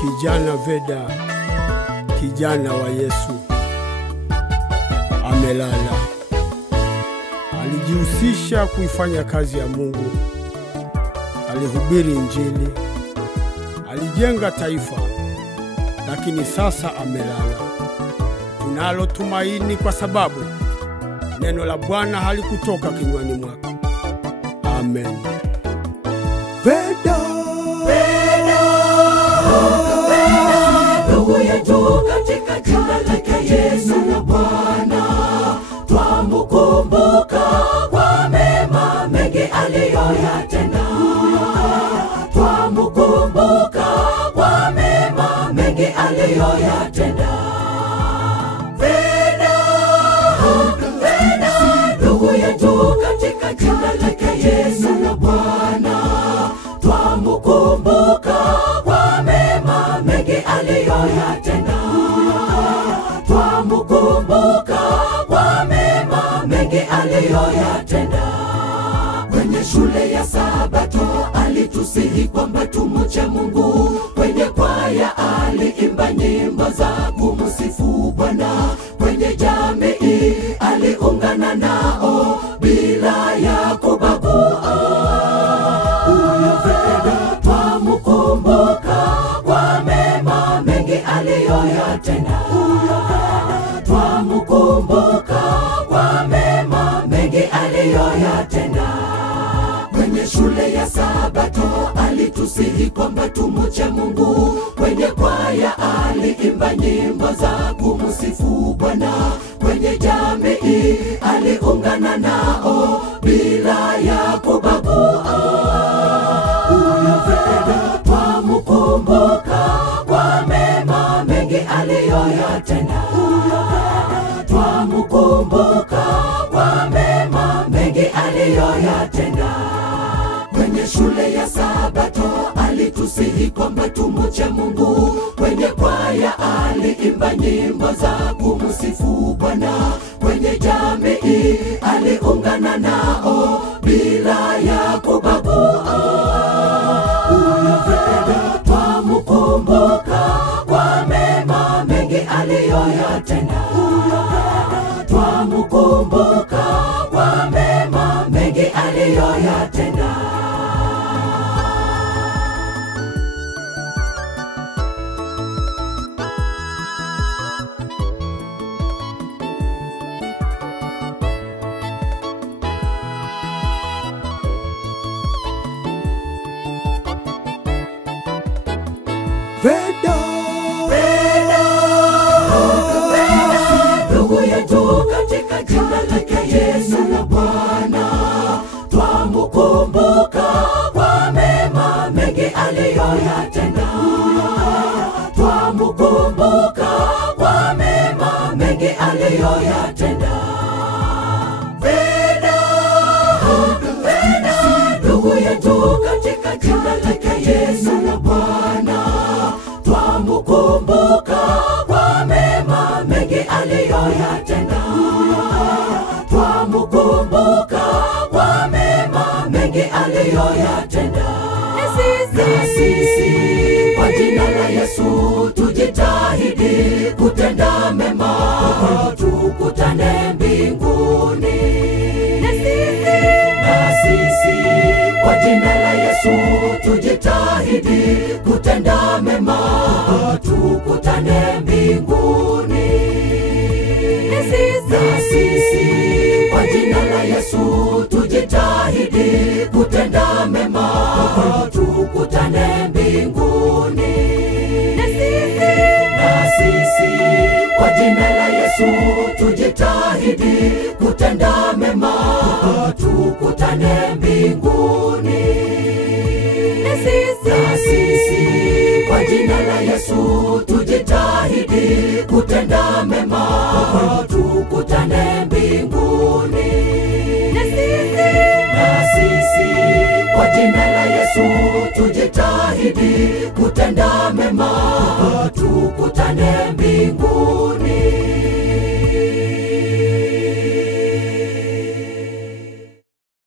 Kijana Veda, kijana wa Yesu, amelala. Alijihusisha kuifanya kazi ya Mungu, alihubiri Injili, alijenga taifa, lakini sasa amelala. Tunalo tumaini kwa sababu neno la Bwana halikutoka kinywani mwake. Amen. Veda, ndugu yetu katika jina lake Yesu na Bwana, twamukumbuka kwa mema mengi aliyoyatenda. Twamukumbuka kwa mema mengi aliyoyatenda. Veda, ndugu yetu katika jina lake Yesu na Bwana, twamukumbuka kwa mema mengi aliyoyatenda. Twamukumbuka kwa mema mengi aliyoyatenda. Kwenye shule ya Sabato alitusihi kwamba tumche Mungu. Kwenye kwaya aliimba nyimbo za kumsifu Bwana. Kwenye jamii aliungana nao bila ya kubagua. Huyo Veda twamukumbuka kwa mema mengi aliyoyatenda. Huyo Veda twamukumbuka kwa mema mengi aliyoyatenda. Kwenye shule ya Sabato alitusihi kwamba tumche Mungu. Kwenye kwaya aliimba nyimbo za kumsifu Bwana. Kwenye jamii aliungana nao bila ya kubagua. Huyo Veda twamukumbuka kwa mema mengi aliyoyatenda. Huyo Veda twamukumbuka kwa mema mengi aliyoyatenda. Kwenye shule ya Sabato alitusihi kwamba tumche Mungu. Kwenye kwaya aliimba nyimbo za kumsifu Bwana. Kwenye jamii aliungana nao bila ya kubagua. Huyo Veda twamukumbuka kwa mema mengi aliyoyatenda. Huyo Veda twamukumbuka kwa mema mengi aliyoyatenda. Veda, ndugu yetu katika jina lake Yesu na Bwana, twamukumbuka kwa mema mengi aliyoyatenda. Twamukumbuka kwa mema mengi aliyoyatenda. Veda, ndugu yetu katika jina lake Yesu na Bwana, twamukumbuka kwa mema mengi aliyoyatenda. Twamukumbuka kwa mema mengi aliyoyatenda. Na sisi kwa jina la Yesu tujitahidi kutenda mema, tukutane mbinguni. Na sisi kwa jina la Yesu tujitahidi kutenda mema, tukutane mbinguni. Na sisi kwa jina la Yesu tujitahidi kutenda mema, tukutane mbinguni. Na sisi kwa jina la Yesu tujitahidi kutenda mema, tukutane mbinguni. Na sisi kwa jina la Yesu tujitahidi kutenda mema, tukutane mbinguni. Na sisi kwa jina la Yesu tujitahidi kutenda mema,